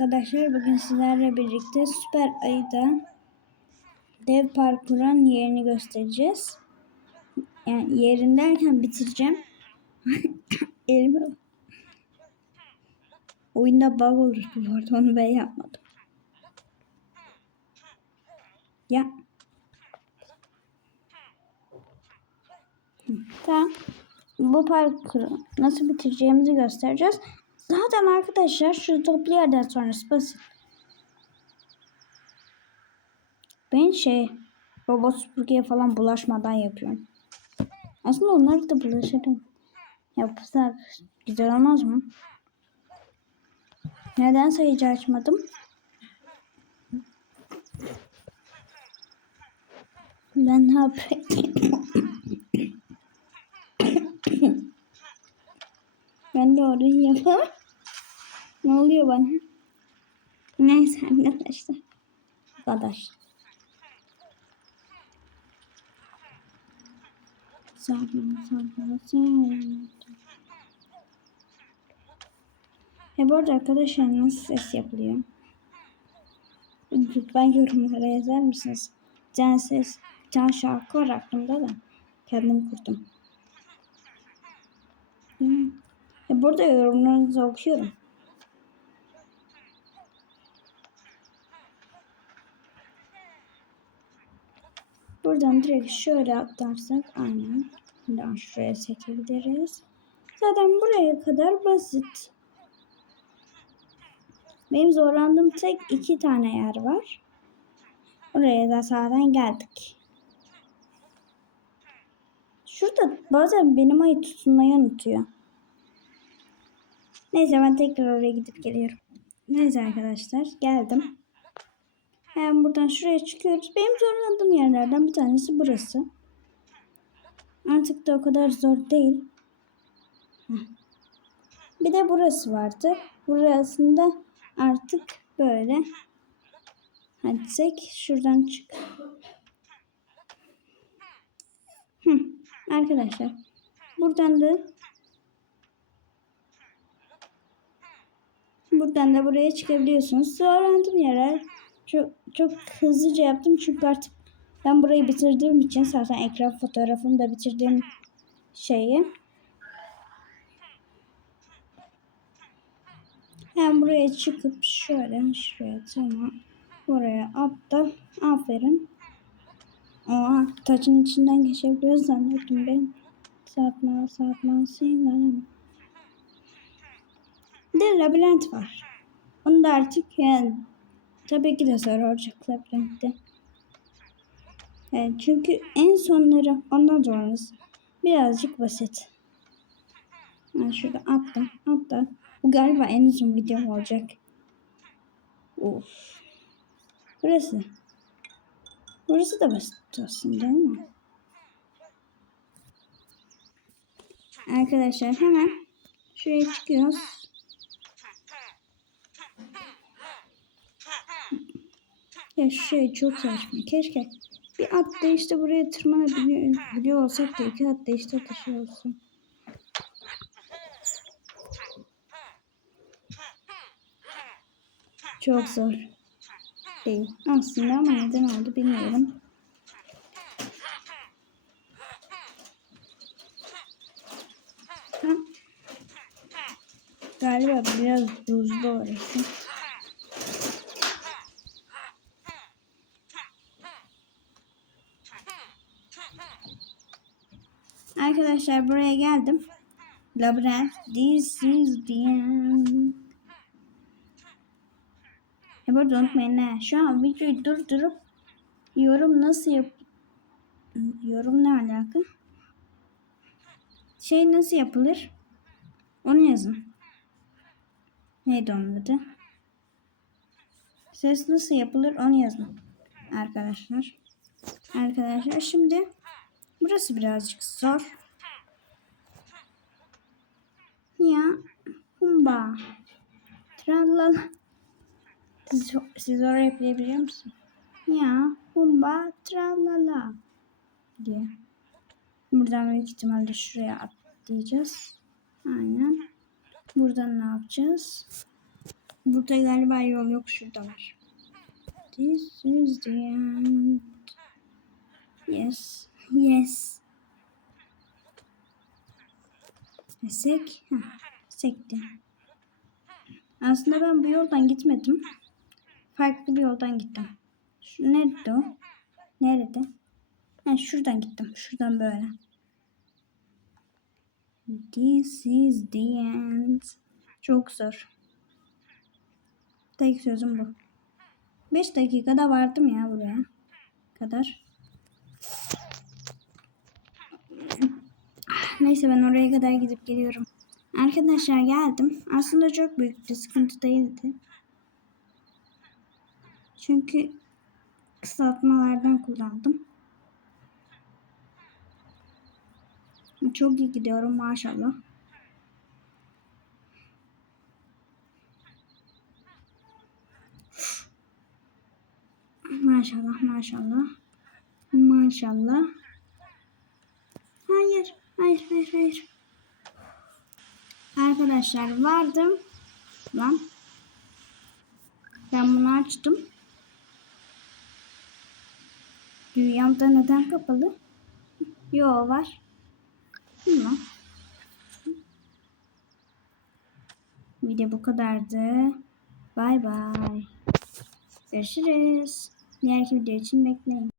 arkadaşlar bugün sizlerle birlikte Süper Ayı'da dev parkurun yerini göstereceğiz. Yani yerin derken bitireceğim. Elime Oyunda bug olur bu arada onu ben yapmadım. Ya. Tamam. Bu parkuru nasıl bitireceğimizi göstereceğiz. Zaten arkadaşlar şu toplu yerden sonrası basit. Ben şey robot süpürgeye falan bulaşmadan yapıyorum. Aslında onları da bulaşarak yapsak güzel olmaz mı? Neden sayıcı açmadım? Ben ne yapayım? ben de orayı yapamam. Ne oluyor bana? Neyse arkadaşlar. Arkadaş. Sabır, sabır, sabır. E bu arada arkadaşlar nasıl ses yapılıyor? Lütfen yorumlara yazar mısınız? Can ses, can şarkı var aklımda da. Kendim kurdum. E burada yorumlarınızı okuyorum. Buradan direkt şöyle atlarsak aynen. Buradan şuraya çekebiliriz. Zaten buraya kadar basit. Benim zorlandığım tek iki tane yer var. Oraya da sağdan geldik. Şurada bazen benim ayı tutunmayı unutuyor. Neyse ben tekrar oraya gidip geliyorum. Neyse arkadaşlar geldim. Hem buradan şuraya çıkıyoruz. Benim zorlandığım yerlerden bir tanesi burası. Artık da o kadar zor değil. Bir de burası vardı. Burasında artık böyle. Hadi tek şuradan çık. Arkadaşlar. Buradan da buradan da buraya çıkabiliyorsunuz. Zorlandığım yerler çok, çok hızlıca yaptım çünkü artık ben burayı bitirdiğim için zaten ekran fotoğrafını da bitirdiğim şeyi. Hem buraya çıkıp şöyle şuraya tamam. Buraya atla aferin. Oha taçın içinden geçebiliyoruz zannettim ben. Satma satma sinirlerim bir de labirent var. Onu da artık yani Tabii ki de zor olacak labirentte. Yani çünkü en sonları ondan sonrası birazcık basit. Yani şurada atla atla. Bu galiba en uzun videom olacak. Of. Burası. Burası da basit aslında ama. Arkadaşlar hemen şuraya çıkıyoruz. Ya şey çok saçma. Keşke bir at işte buraya tırmanabiliyor biliyor olsak da iki at işte taşı olsa. Çok zor. Değil. Aslında ama neden oldu bilmiyorum. Galiba biraz buzlu orası. Arkadaşlar buraya geldim. Labirent. This is the end. E burada unutmayın ne? Şu an videoyu durdurup yorum nasıl yap... Yorum ne alaka? Şey nasıl yapılır? Onu yazın. Neydi onun adı? Ses nasıl yapılır onu yazın. Arkadaşlar. Arkadaşlar şimdi Burası birazcık zor. Ya humba. Tralala. Siz, siz oraya yapabiliyor musun? Ya humba tralala diye. Buradan büyük ihtimalle şuraya atlayacağız. Aynen. Buradan ne yapacağız? Burada galiba yol yok. Şurada var. This is the end. Yes. Yes. Sek. Heh, sekti. Aslında ben bu yoldan gitmedim. Farklı bir yoldan gittim. Şu nerede o? Nerede? Ha, şuradan gittim. Şuradan böyle. This is the end. Çok zor. Tek sözüm bu. 5 dakikada vardım ya buraya kadar. Neyse ben oraya kadar gidip geliyorum. Arkadaşlar geldim. Aslında çok büyüktü. Sıkıntı değildi. Çünkü kısaltmalardan kullandım. Çok iyi gidiyorum maşallah. Maşallah maşallah. Maşallah. Hayır, hayır, hayır. Arkadaşlar vardım. Lan. Ben bunu açtım. Dünyamda neden kapalı? Yo var. Tamam. Video bu kadardı. Bay bay. Görüşürüz. Diğer video için bekleyin.